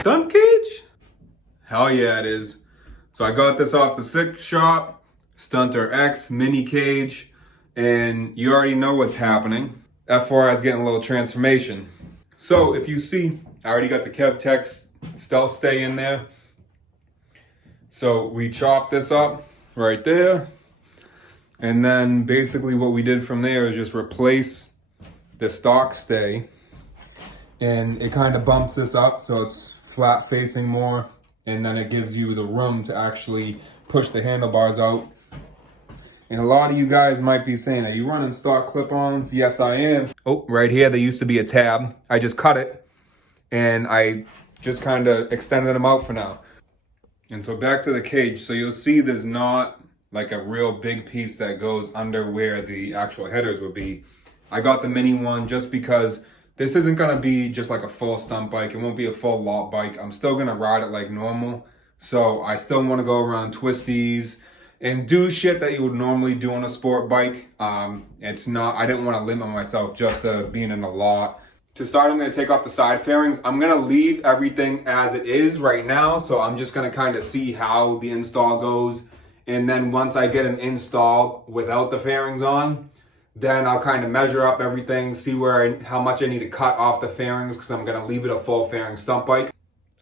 Stunt cage? Hell yeah, it is. So I got this off the Sick Shop, StunterX mini cage, and you already know what's happening. F4i is getting a little transformation. So if you see, I already got the KevTech stealth stay in there. So we chopped this up right there. And then basically what we did from there is just replace the stock stay. And it kind of bumps this up so it's flat facing more. And then it gives you the room to actually push the handlebars out. And a lot of you guys might be saying, are you running stock clip-ons? Yes, I am. Oh, right here, there used to be a tab. I just cut it. And I just kind of extended them out for now. And so back to the cage. So you'll see there's not like a real big piece that goes under where the actual headers would be. I got the mini one just because this isn't gonna be just like a full stunt bike. It won't be a full lot bike. I'm still gonna ride it like normal. So I still wanna go around twisties and do shit that you would normally do on a sport bike. I didn't wanna limit myself just to being in a lot. To start, I'm gonna take off the side fairings. I'm gonna leave everything as it is right now. So I'm just gonna kind of see how the install goes. And then once I get an install without the fairings on, then I'll kind of measure up everything, see how much I need to cut off the fairings because I'm gonna leave it a full fairing stunt bike.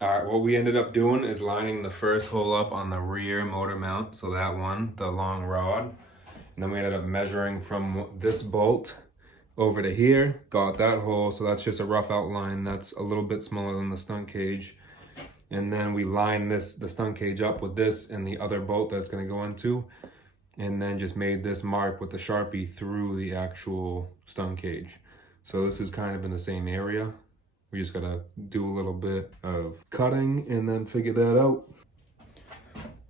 All right, what we ended up doing is lining the first hole up on the rear motor mount. So that one, the long rod. And then we ended up measuring from this bolt over to here, got that hole. So that's just a rough outline. That's a little bit smaller than the stunt cage. And then we line the stunt cage up with this and the other bolt that's gonna go into, and then just made this mark with the Sharpie through the actual stunt cage. So this is kind of in the same area. We just gotta do a little bit of cutting and then figure that out.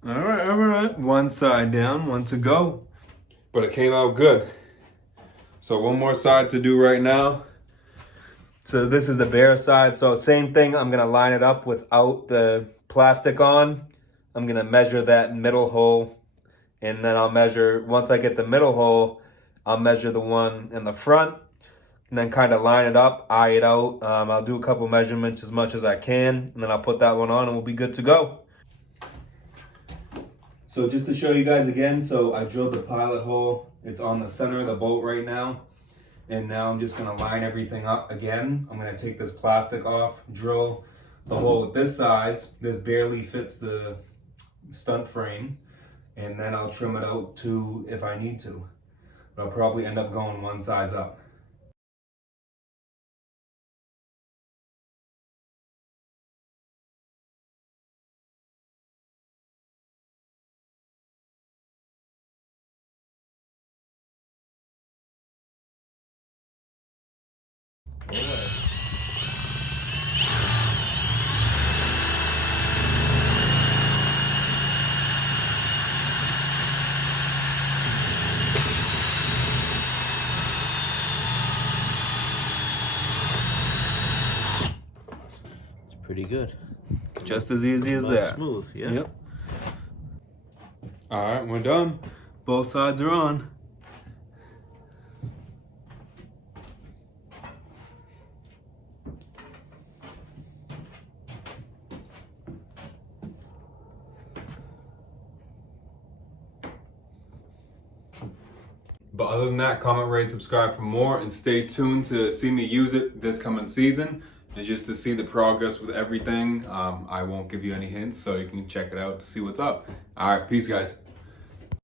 All right. One side down, one to go. But it came out good. So one more side to do right now. So this is the bare side. So same thing, I'm gonna line it up without the plastic on. I'm gonna measure that middle hole, and then I'll measure, once I get the middle hole, I'll measure the one in the front, and then kind of line it up, eye it out. I'll do a couple measurements as much as I can, and then I'll put that one on and we'll be good to go. So just to show you guys again, so I drilled the pilot hole. It's on the center of the bolt right now. And now I'm just gonna line everything up again. I'm gonna take this plastic off, drill the hole with this size. This barely fits the stunt frame. And then I'll trim it out too if I need to. But I'll probably end up going one size up. Pretty good. Just as easy as that. Smooth, yeah. Yep. All right, we're done. Both sides are on. But other than that, comment, rate, subscribe for more, and stay tuned to see me use it this coming season. And just to see the progress with everything, I won't give you any hints, so you can check it out to see what's up. All right, peace, guys.